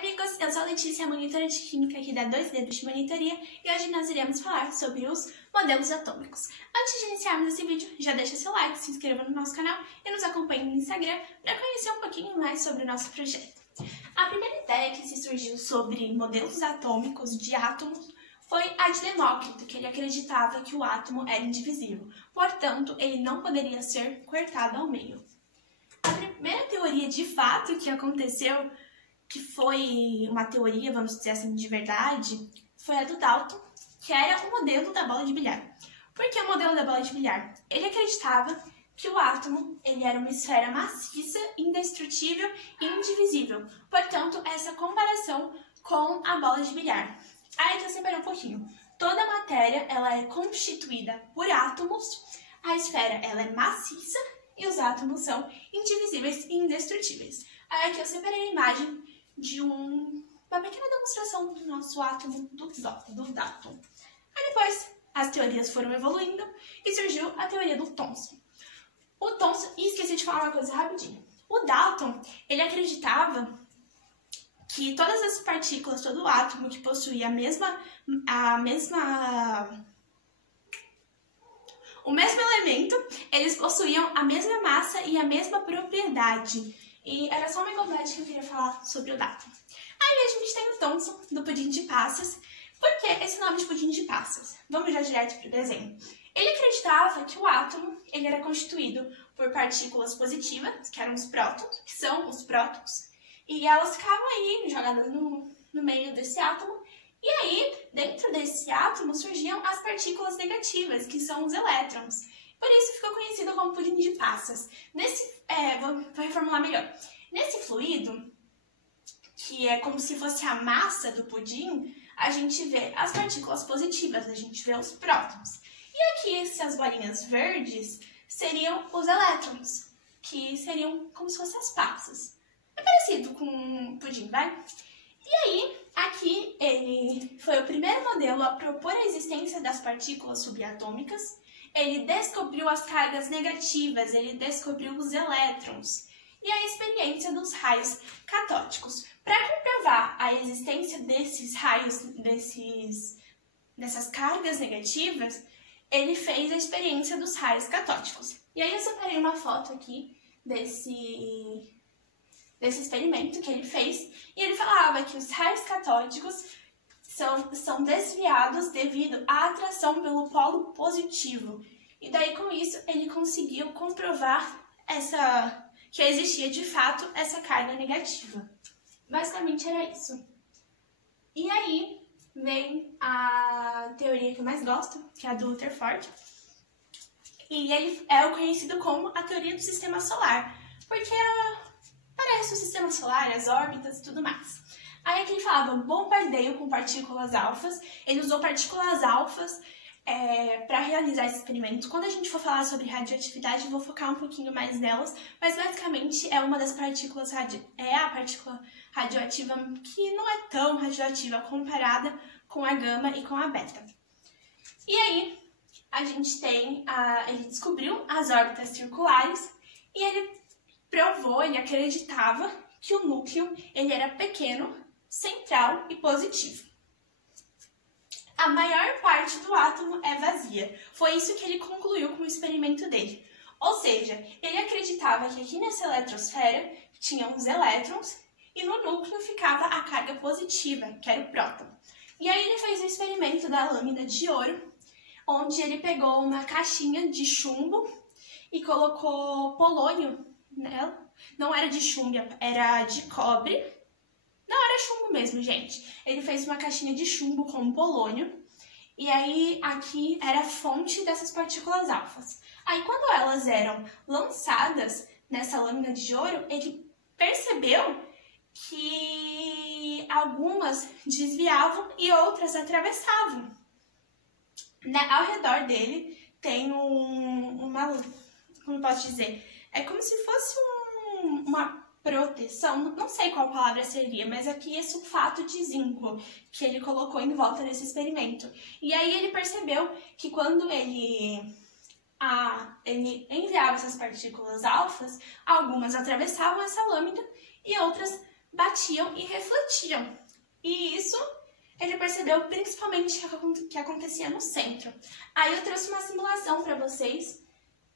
amigos, eu sou a Letícia, monitora de Química aqui da 2 Dedos de Monitoria, e hoje nós iremos falar sobre os modelos atômicos. Antes de iniciarmos esse vídeo, já deixa seu like, se inscreva no nosso canal e nos acompanhe no Instagram para conhecer um pouquinho mais sobre o nosso projeto. A primeira ideia que se surgiu sobre modelos atômicos de átomos foi a de Demócrito, que ele acreditava que o átomo era indivisível, portanto, ele não poderia ser cortado ao meio. A primeira teoria de fato que aconteceu, que foi uma teoria, vamos dizer assim, de verdade, foi a do Dalton, que era o modelo da bola de bilhar. Por que o modelo da bola de bilhar? Ele acreditava que o átomo ele era uma esfera maciça, indestrutível e indivisível. Portanto, essa comparação com a bola de bilhar. Aí que eu separei um pouquinho. Toda a matéria ela é constituída por átomos, a esfera ela é maciça e os átomos são indivisíveis e indestrutíveis. Aí que eu separei a imagem de uma pequena demonstração do nosso átomo do Dalton. Aí depois as teorias foram evoluindo e surgiu a teoria do Thomson. O Thomson, e esqueci de falar uma coisa rapidinho. O Dalton, ele acreditava que todas as partículas, todo o átomo que possuía o mesmo elemento, eles possuíam a mesma massa e a mesma propriedade. E era só uma igualdade que eu queria falar sobre o Dalton. Aí a gente tem o Thomson, do pudim de passas. Por que esse nome de pudim de passas? Vamos já direto para o desenho. Ele acreditava que o átomo ele era constituído por partículas positivas, que eram os prótons, que são os prótons, e elas ficavam aí jogadas no meio desse átomo. E aí, dentro desse átomo, surgiam as partículas negativas, que são os elétrons. Por isso ficou conhecido como pudim de passas. Vou reformular melhor. Nesse fluido, que é como se fosse a massa do pudim, a gente vê as partículas positivas, a gente vê os prótons. E aqui, essas bolinhas verdes seriam os elétrons, que seriam como se fossem as passas. É parecido com pudim, vai? E aí, aqui ele foi o primeiro modelo a propor a existência das partículas subatômicas. Ele descobriu as cargas negativas, ele descobriu os elétrons e a experiência dos raios catódicos. Para comprovar a existência desses raios, dessas cargas negativas, ele fez a experiência dos raios catódicos. E aí eu separei uma foto aqui desse experimento que ele fez, e ele falava que os raios catódicos são desviados devido à atração pelo polo positivo. E daí, com isso, ele conseguiu comprovar que existia, de fato, essa carga negativa. Basicamente, era isso. E aí, vem a teoria que eu mais gosto, que é a do Rutherford. E ele é o conhecido como a teoria do sistema solar, porque parece o sistema solar, as órbitas e tudo mais. Aí aqui ele falava bombardeio com partículas alfas. Ele usou partículas alfas para realizar esse experimento. Quando a gente for falar sobre radioatividade, eu vou focar um pouquinho mais nelas, mas basicamente é uma das partículas, é a partícula radioativa que não é tão radioativa comparada com a gama e com a beta. E aí a gente tem, ele descobriu as órbitas circulares e ele ele acreditava que o núcleo ele era pequeno, central e positivo. A maior parte do átomo é vazia. Foi isso que ele concluiu com o experimento dele. Ou seja, ele acreditava que aqui nessa eletrosfera tinham os elétrons e no núcleo ficava a carga positiva, que era o próton. E aí ele fez o experimento da lâmina de ouro, onde ele pegou uma caixinha de chumbo e colocou polônio nela. Não era de chumbo, era de cobre. Não, era chumbo mesmo, gente. Ele fez uma caixinha de chumbo com polônio. E aí, aqui era a fonte dessas partículas alfas. Aí, quando elas eram lançadas nessa lâmina de ouro, ele percebeu que algumas desviavam e outras atravessavam. Ao redor dele tem como eu posso dizer? É como se fosse uma proteção, não sei qual palavra seria, mas aqui é sulfato de zinco que ele colocou em volta desse experimento. E aí ele percebeu que quando ele enviava essas partículas alfas, algumas atravessavam essa lâmina e outras batiam e refletiam. E isso ele percebeu principalmente que acontecia no centro. Aí eu trouxe uma simulação para vocês,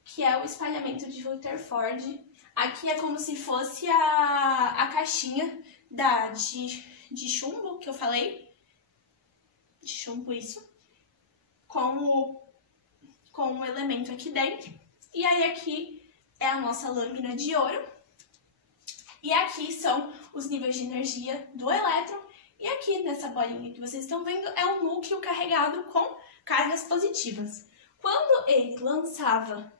que é o espalhamento de Rutherford. Aqui é como se fosse a caixinha de chumbo que eu falei. De chumbo, isso. Com o elemento aqui dentro. E aí aqui é a nossa lâmina de ouro. E aqui são os níveis de energia do elétron. E aqui nessa bolinha que vocês estão vendo é um núcleo carregado com cargas positivas. Quando ele lançava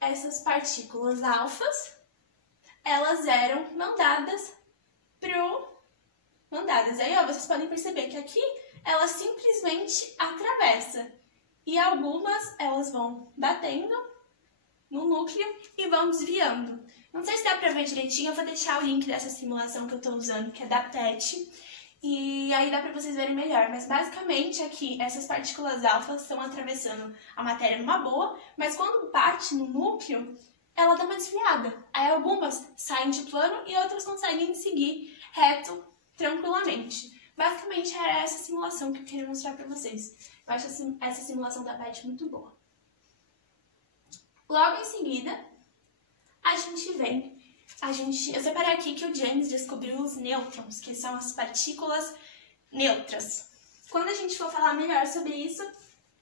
essas partículas alfas, elas eram mandadas Aí, ó, vocês podem perceber que aqui ela simplesmente atravessa. E algumas elas vão batendo no núcleo e vão desviando. Não sei se dá pra ver direitinho, eu vou deixar o link dessa simulação que eu tô usando, que é da PET. E aí dá pra vocês verem melhor. Mas basicamente aqui, essas partículas alfas estão atravessando a matéria numa boa, mas quando bate no núcleo, ela dá uma desviada. Aí algumas saem de plano e outras conseguem seguir reto tranquilamente. Basicamente era essa simulação que eu queria mostrar pra vocês. Eu acho essa simulação da PET muito boa. Logo em seguida, eu separei aqui que o James descobriu os nêutrons, que são as partículas neutras. Quando a gente for falar melhor sobre isso,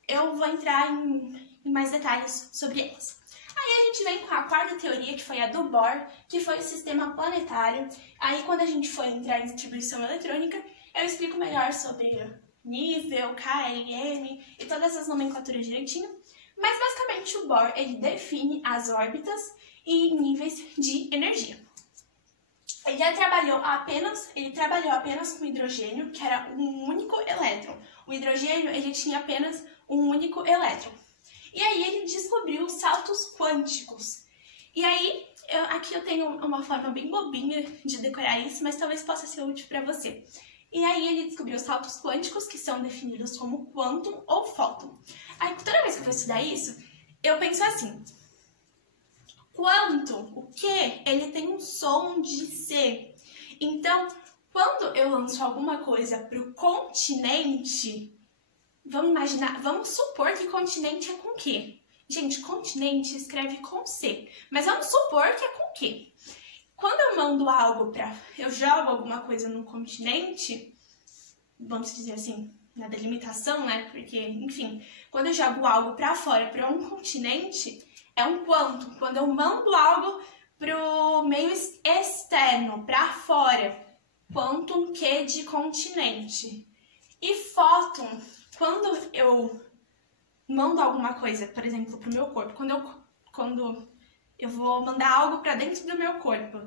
eu vou entrar em mais detalhes sobre elas. Aí a gente vem com a quarta teoria, que foi a do Bohr, que foi o sistema planetário. Aí quando a gente for entrar em distribuição eletrônica, eu explico melhor sobre nível, KLM e todas essas nomenclaturas direitinho. Mas basicamente o Bohr, ele define as órbitas e níveis de energia. Ele trabalhou apenas com hidrogênio, que era um único elétron. O hidrogênio, ele tinha apenas um único elétron. E aí ele descobriu os saltos quânticos. E aí, aqui eu tenho uma forma bem bobinha de decorar isso, mas talvez possa ser útil para você. E aí ele descobriu os saltos quânticos, que são definidos como quantum ou fóton. Aí toda vez que eu vou estudar isso, eu penso assim: quantum, o quê? Ele tem um som de C. Então, quando eu lanço alguma coisa para o continente, vamos supor que continente é com Q. Gente, continente escreve com C, mas vamos supor que é com Q. Quando eu mando algo eu jogo alguma coisa no continente, vamos dizer assim, na delimitação, né? Porque, enfim, quando eu jogo algo para fora, para um continente, é um quantum. Quando eu mando algo pro meio externo, para fora, quantum Q de continente. E fóton, quando eu mando alguma coisa, por exemplo, pro meu corpo, quando eu vou mandar algo para dentro do meu corpo,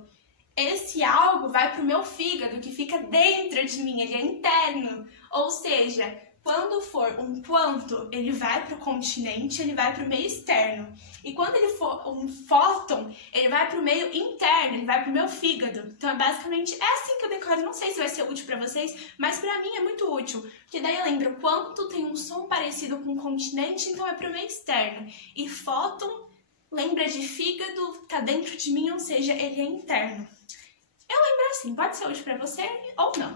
esse algo vai pro meu fígado, que fica dentro de mim, ele é interno. Ou seja, quando for um quantum, ele vai pro continente, ele vai pro meio externo. E quando ele for um fóton, ele vai pro meio interno, ele vai pro meu fígado. Então, basicamente, é assim que eu decoro. Não sei se vai ser útil pra vocês, mas pra mim é muito útil. Porque daí eu lembro, quantum tem um som parecido com continente, então é pro meio externo. E fóton lembra de fígado, tá dentro de mim, ou seja, ele é interno. Eu lembro assim, pode ser útil pra você ou não.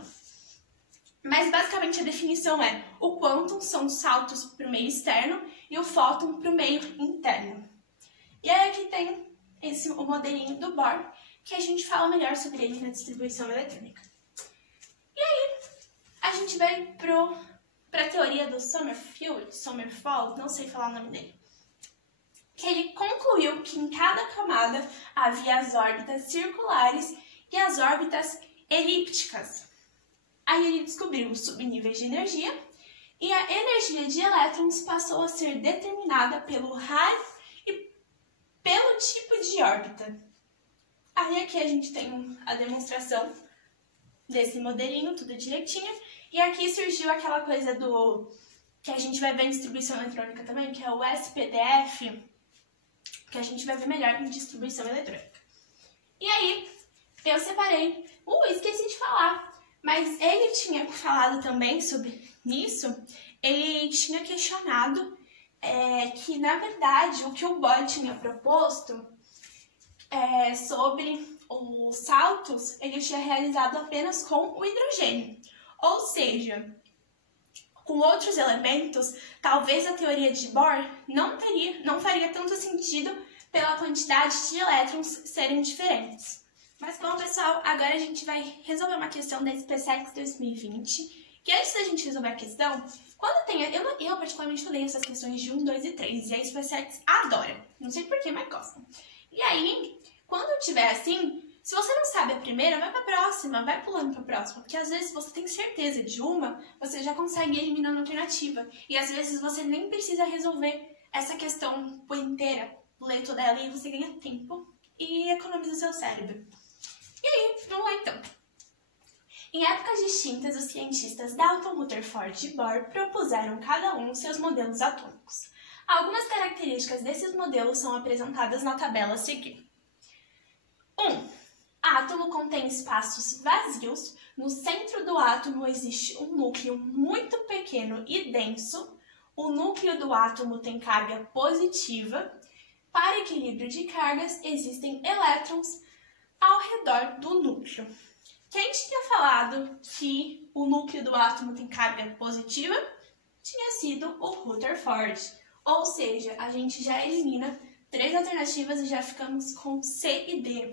Mas basicamente a definição é: o quantum são saltos para o meio externo e o fóton para o meio interno. E aí aqui tem o modelinho do Bohr, que a gente fala melhor sobre ele na distribuição eletrônica. E aí a gente vai para a teoria do Sommerfeld, não sei falar o nome dele, que ele concluiu que em cada camada havia as órbitas circulares e as órbitas elípticas. Aí ele descobriu os subníveis de energia e a energia de elétrons passou a ser determinada pelo raio e pelo tipo de órbita. Aí aqui a gente tem a demonstração desse modelinho, tudo direitinho. E aqui surgiu aquela coisa que a gente vai ver em distribuição eletrônica também, que é o SPDF, que a gente vai ver melhor em distribuição eletrônica. E aí eu separei, esqueci de falar, mas ele tinha falado também sobre isso, ele tinha questionado que, na verdade, o que o Bohr tinha proposto sobre os saltos, ele tinha realizado apenas com o hidrogênio. Ou seja, com outros elementos, talvez a teoria de Bohr não faria tanto sentido pela quantidade de elétrons serem diferentes. Mas bom, pessoal, agora a gente vai resolver uma questão da SpaceX 2020. E antes da gente resolver a questão, quando tem... Eu particularmente odeio essas questões de 1, 2 e 3, e a SpaceX adora. Não sei porquê, mas gosta. E aí, quando tiver assim, se você não sabe a primeira, vai pra próxima, vai pulando pra próxima. Porque às vezes você tem certeza de uma, você já consegue ir eliminando a alternativa. E às vezes você nem precisa resolver essa questão por inteira, ler toda ela, e você ganha tempo e economiza o seu cérebro. E aí, vamos lá então. Em épocas distintas, os cientistas Dalton, Rutherford e Bohr propuseram cada um seus modelos atômicos. Algumas características desses modelos são apresentadas na tabela a seguir. 1. Átomo contém espaços vazios. No centro do átomo existe um núcleo muito pequeno e denso. O núcleo do átomo tem carga positiva. Para equilíbrio de cargas, existem elétrons ao redor do núcleo. Quem tinha falado que o núcleo do átomo tem carga positiva? Tinha sido o Rutherford. Ou seja, a gente já elimina 3 alternativas e já ficamos com C e D.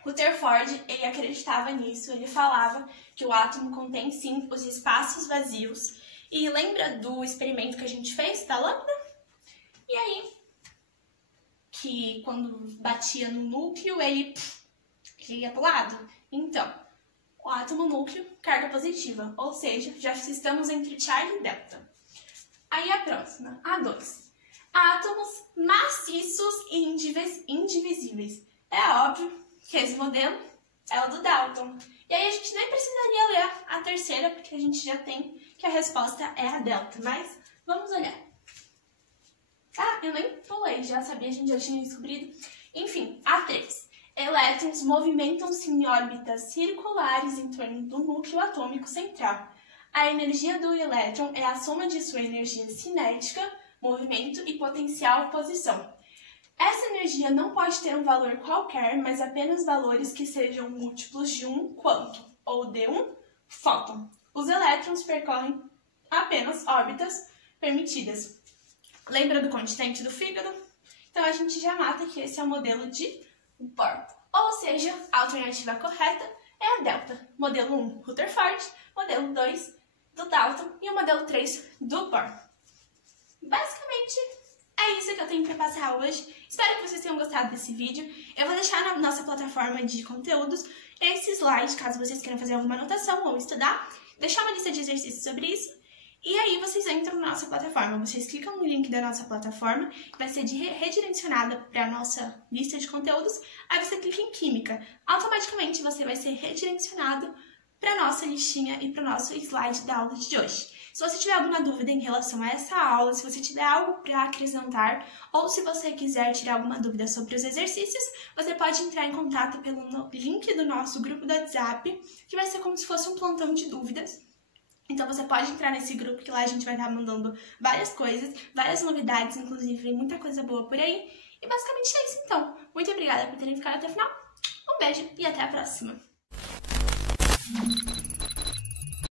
Rutherford, ele acreditava nisso, ele falava que o átomo contém sim os espaços vazios. E lembra do experimento que a gente fez da lâmpada? E aí, que quando batia no núcleo, ele ia para o lado. Então, o átomo núcleo, carga positiva, ou seja, já estamos entre Charlie e Delta. Aí a próxima, a 2. Átomos maciços e indivisíveis. É óbvio que esse modelo é o do Dalton. E aí a gente nem precisaria ler a terceira, porque a gente já tem que a resposta é a Delta. Mas vamos olhar. Ah, eu nem pulei, já sabia, a gente já tinha descobrido. Enfim, a 3. Elétrons movimentam-se em órbitas circulares em torno do núcleo atômico central. A energia do elétron é a soma de sua energia cinética, movimento e potencial posição. Essa energia não pode ter um valor qualquer, mas apenas valores que sejam múltiplos de um quanto, ou de um fóton. Os elétrons percorrem apenas órbitas permitidas. Lembra do continente do fígado? Então a gente já mata que esse é o modelo de Bohr. Ou seja, a alternativa correta é a Delta. Modelo 1, Rutherford. Modelo 2, do Dalton. E o modelo 3, do Bohr. Basicamente, é isso que eu tenho para passar hoje. Espero que vocês tenham gostado desse vídeo. Eu vou deixar na nossa plataforma de conteúdos esse slide, caso vocês queiram fazer alguma anotação ou estudar. Deixar uma lista de exercícios sobre isso. E aí vocês entram na nossa plataforma. Vocês clicam no link da nossa plataforma, que vai ser redirecionada para a nossa lista de conteúdos. Aí você clica em Química. Automaticamente você vai ser redirecionado para a nossa listinha e para o nosso slide da aula de hoje. Se você tiver alguma dúvida em relação a essa aula, se você tiver algo para acrescentar, ou se você quiser tirar alguma dúvida sobre os exercícios, você pode entrar em contato pelo link do nosso grupo do WhatsApp, que vai ser como se fosse um plantão de dúvidas. Então você pode entrar nesse grupo, que lá a gente vai estar mandando várias coisas, várias novidades, inclusive muita coisa boa por aí. E basicamente é isso então. Muito obrigada por terem ficado até o final. Um beijo e até a próxima.